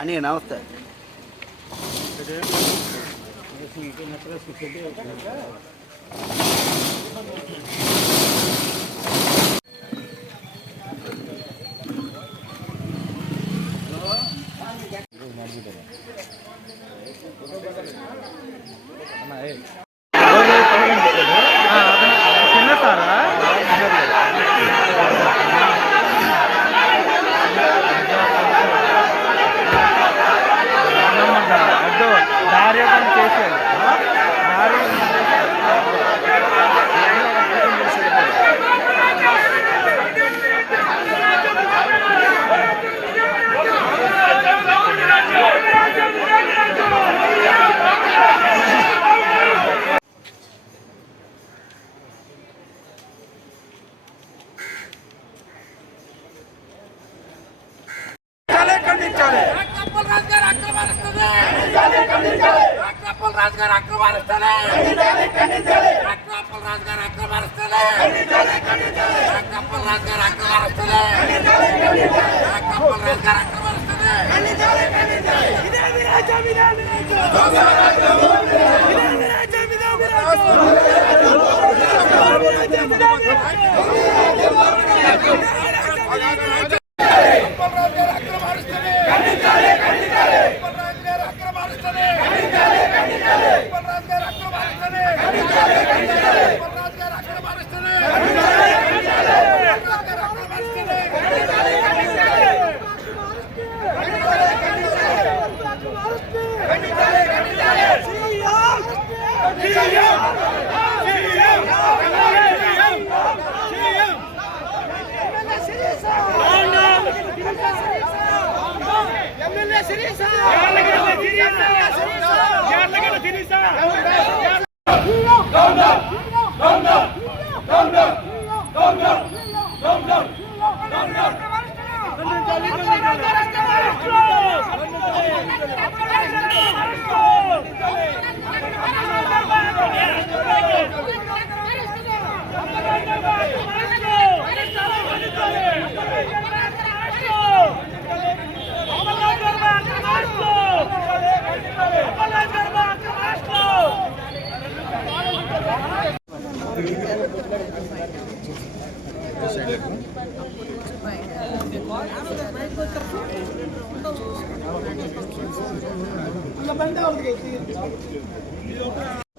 అని నమస్తే. చిన్న సారా దారి చేసేది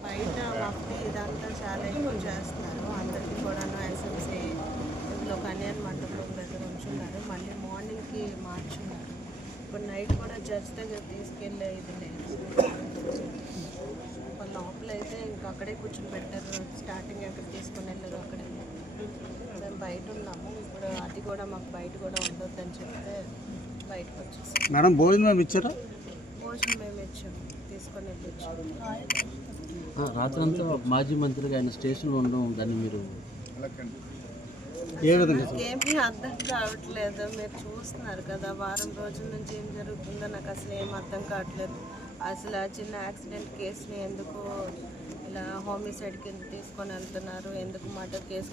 బయట మఫ్తీ ఇదంతా చాలా ఎక్కువ చేస్తున్నారు. అందరికీ కూడా ఎస్ఎంసీలో కళ్యాణ మండపం దగ్గర ఉంచున్నారు. మళ్ళీ మార్నింగ్కి మార్చున్నారు. ఇప్పుడు నైట్ కూడా చర్చ్ దగ్గర తీసుకెళ్ళే ఇది లేదు. లోపల అయితే ఇంకా అక్కడే కూర్చొని పెట్టారు. స్టార్టింగ్ ఎక్కడ తీసుకొని వెళ్ళారు అక్కడే. మేము బయట ఉన్నాము. ఇప్పుడు అది కూడా మాకు బయట కూడా ఉండొద్దని చెప్తే బయటకు వచ్చేసాం. మేడం భోజనం ఇచ్చారా? భోజనం మేము ఇచ్చాము, తీసుకొని వెళ్ళొచ్చాము. రాత్రంతా మాజీ మంత్రిగా ఆయన స్టేషన్లో ఉండడం దాన్ని మీరు ఏ విధంగా ఏమీ అర్థం కావట్లేదు. మీరు చూస్తున్నారు కదా, వారం రోజుల నుంచి ఏం జరుగుతుందో నాకు అసలు ఏం అర్థం కావట్లేదు. అసలు ఆ చిన్న యాక్సిడెంట్ కేసుని ఎందుకు ఇలా హోమిసైడ్ కింద తీసుకొని వెళ్తున్నారు, ఎందుకు మర్డర్ కేసు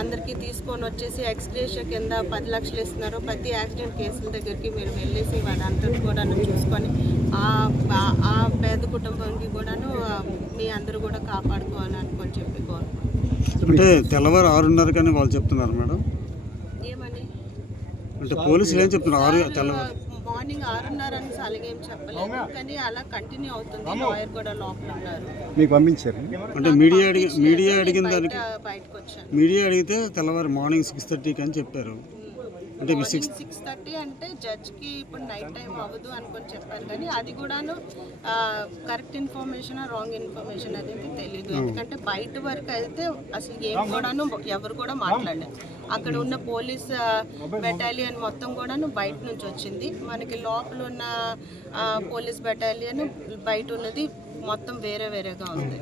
అందరికీ అందరికీ తీసుకొని వచ్చేసి ఎక్స్గ్రేషియా కింద 10 లక్షలు ఇస్తున్నారు. ప్రతి యాక్సిడెంట్ కేసుల దగ్గరికి మీరు వెళ్ళేసి వారంతా కూడా చూసుకొని ఆ పేద కుటుంబానికి కూడాను మీ అందరూ కూడా కాపాడుకోవాలని అనుకొని చెప్పి కోరుకుంటున్నాను. అంటే తెల్లవారు 6:30 కానీ వాళ్ళు చెప్తున్నారు మేడం. ఏమని అంటే పోలీసులు ఏం చెప్తున్నారు? తెల్లవారు మార్నింగ్ 6:30 అని అలాగేం చెప్పలేదు, కానీ అలా కంటిన్యూ అవుతుంది. లాయర్ కూడా లోపల ఉన్నారు. మీకు పంపించారు అంటే మీడియా అడిగిన దానికి బయటకు వచ్చాను. మీడియా అడిగితే తెల్లవారు మార్నింగ్ 6:30 అని చెప్పారు. అంటే 6:30 అంటే జడ్జ్కి ఇప్పుడు నైట్ టైం అవ్వదు అనుకొని చెప్పారు, కానీ అది కూడాను కరెక్ట్ ఇన్ఫర్మేషన్ రాంగ్ ఇన్ఫర్మేషన్ అనేది తెలియదు. ఎందుకంటే బయట వరకు అయితే అసలు ఏం కూడాను ఎవరు కూడా మాట్లాడలేదు. అక్కడ ఉన్న పోలీస్ బెటాలియన్ మొత్తం కూడాను బయట నుంచి వచ్చింది. మనకి లోపల ఉన్న పోలీస్ బెటాలియన్ బయట ఉన్నది మొత్తం వేరే వేరేగా ఉంది.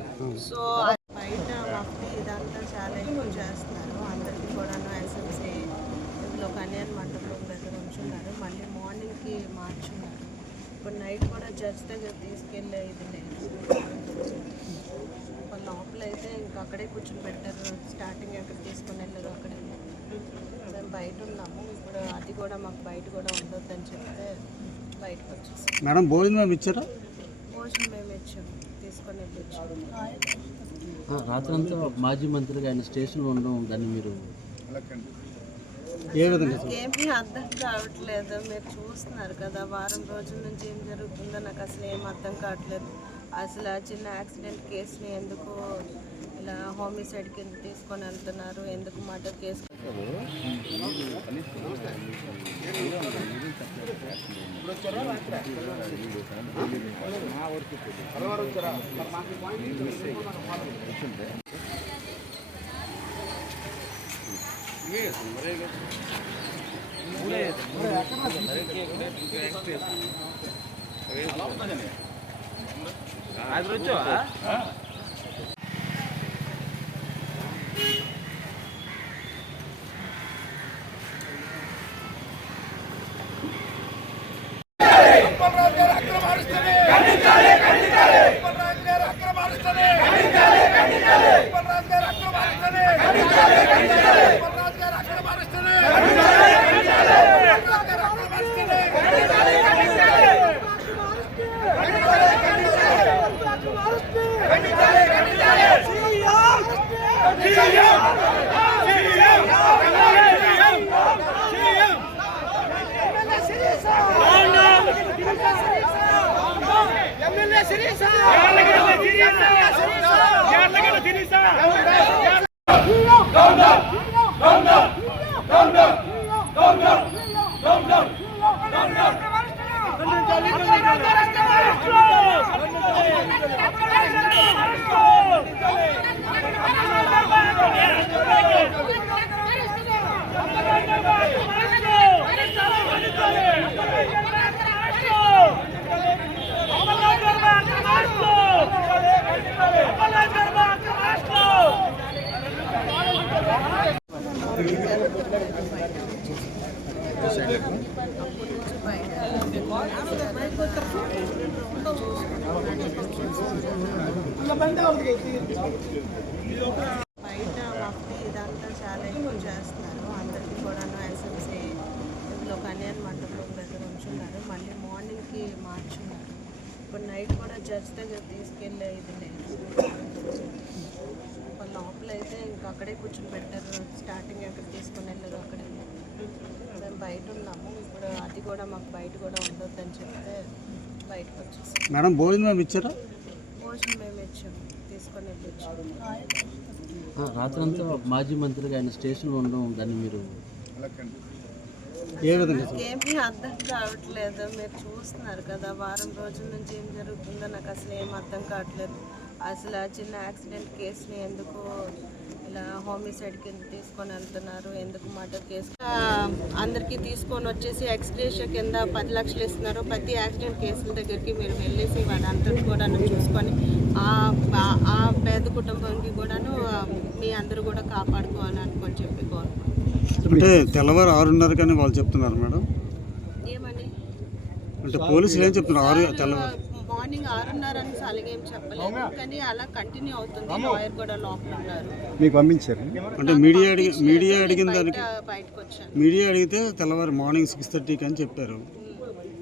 సో బయట మఫ్టీ ఇదంతా చాలా ఎక్కువ చేస్తున్నారు. అందరికీ కూడాను ఎస్ఎంసీ ఇందులో కళ్యాణ్ మండపం దగ్గర ఉంచున్నారు. మళ్ళీ మార్నింగ్కి మార్చున్నారు. ఇప్పుడు నైట్ కూడా జడ్జ్ దగ్గర తీసుకెళ్ళే ఇది లేదు. లోపల అయితే ఇంకా అక్కడే కూర్చొని పెట్టారు. స్టార్టింగ్ ఎక్కడ తీసుకొని వెళ్ళారు అక్కడే. మేము బయట ఉన్నాము. ఇప్పుడు అది కూడా మాకు బయట కూడా ఉండొద్దని చెప్తే బయటకు వచ్చేసాం. మేడం భోజనం ఇచ్చారా? భోజనం మేము ఇచ్చాము, తీసుకొని వెళ్ళి ఇచ్చాము. రాత్రంతా మాజీ మంత్రిగా ఆయన స్టేషన్లో ఉండడం దాన్ని మీరు ఏ విధంగా? ఏమీ అర్థం కావట్లేదు. మీరు చూస్తున్నారు కదా, వారం రోజుల నుంచి ఏం జరుగుతుందో నాకు అసలు ఏం అర్థం కావట్లేదు. అసలు ఆ చిన్న యాక్సిడెంట్ కేసుని ఎందుకు ఇలా హోమిసైడ్ కింద తీసుకొని వెళ్తున్నారు, ఎందుకు మర్డర్ కేసు బయట మఫ్టీ ఇదంతా చాలా ఎక్కువ చేస్తున్నారు. అందరికీ కూడాను ఎస్ఎంసీ ఇందులో కళ్యాణ్ మండపం దగ్గర ఉంచున్నారు. మళ్ళీ మార్నింగ్కి మార్చున్నారు. ఇప్పుడు నైట్ కూడా జడ్జ్ దగ్గర తీసుకెళ్ళే ఇది లేదు. లోపల అయితే ఇంకా అక్కడే కూర్చొని పెట్టారు. స్టార్టింగ్ ఎక్కడ తీసుకొని వెళ్ళారు అక్కడే. మేము బయట ఉన్నాము. ఇప్పుడు అది కూడా మాకు బయట కూడా ఉండొద్దని చెప్తే బయటకు వచ్చేసాం. మేడం భోజనం ఇచ్చారా? భోజనం మేము ఇచ్చాము, తీసుకొని వెళ్ళి ఇచ్చాము. రాత్రంతా మాజీ మంత్రిగా ఆయన స్టేషన్లో ఉండడం దాన్ని మీరు ఏ విధంగా? ఏమీ అర్థం కావట్లేదు. మీరు చూస్తున్నారు కదా, వారం రోజుల నుంచి ఏం జరుగుతుందో నాకు అసలు ఏం అర్థం కావట్లేదు. అసలు ఆ చిన్న యాక్సిడెంట్ కేసుని ఎందుకు ఇలా హోమిసైడ్ కింద తీసుకొని వెళ్తున్నారు, ఎందుకు మర్డర్ కేసు అందరికీ తీసుకొని వచ్చేసి ఎక్స్గ్రేషియా కింద 10 లక్షలు ఇస్తున్నారు. ప్రతి యాక్సిడెంట్ కేసుల దగ్గరికి మీరు వెళ్ళేసి వారంతా కూడా చూసుకొని ఆ పేద కుటుంబానికి కూడాను మీ అందరూ కూడా కాపాడుకోవాలని అనుకొని చెప్పి కోరుకుంటున్నాను. అంటే తెల్లవారు 6:30 కానీ వాళ్ళు చెప్తున్నారు మేడం. ఏమని అంటే పోలీసులు ఏం చెప్తున్నారు? తెల్లవారు మార్నింగ్ 6:30 అని అలాగేం చెప్పలేదు, కానీ అలా కంటిన్యూ అవుతుంది. లాయర్ కూడా లోపల ఉన్నారు. మీకు పంపించారు అంటే మీడియా అడిగిన దానికి బయటకు వచ్చాను. మీడియా అడిగితే తెల్లవారు మార్నింగ్ 6:30కి అని చెప్పారు.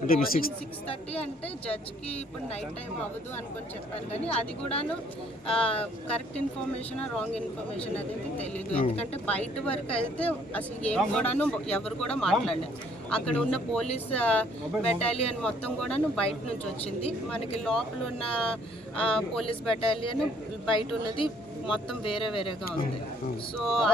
అంటే మీ 6:30 అంటే జడ్జ్కి ఇప్పుడు నైట్ టైం అవ్వదు అనుకొని చెప్పారు, కానీ అది కూడాను కరెక్ట్ ఇన్ఫర్మేషన్ రాంగ్ ఇన్ఫర్మేషన్ అనేది తెలియదు. ఎందుకంటే బయట వరకు అయితే అసలు ఏం కూడాను ఎవరు కూడా మాట్లాడలేదు. అక్కడ ఉన్న పోలీస్ బెటాలియన్ మొత్తం కూడాను బయట నుంచి వచ్చింది. మనకి లోపల ఉన్న పోలీస్ బెటాలియన్ బయట ఉన్నది మొత్తం వేరే వేరేగా ఉంది. సో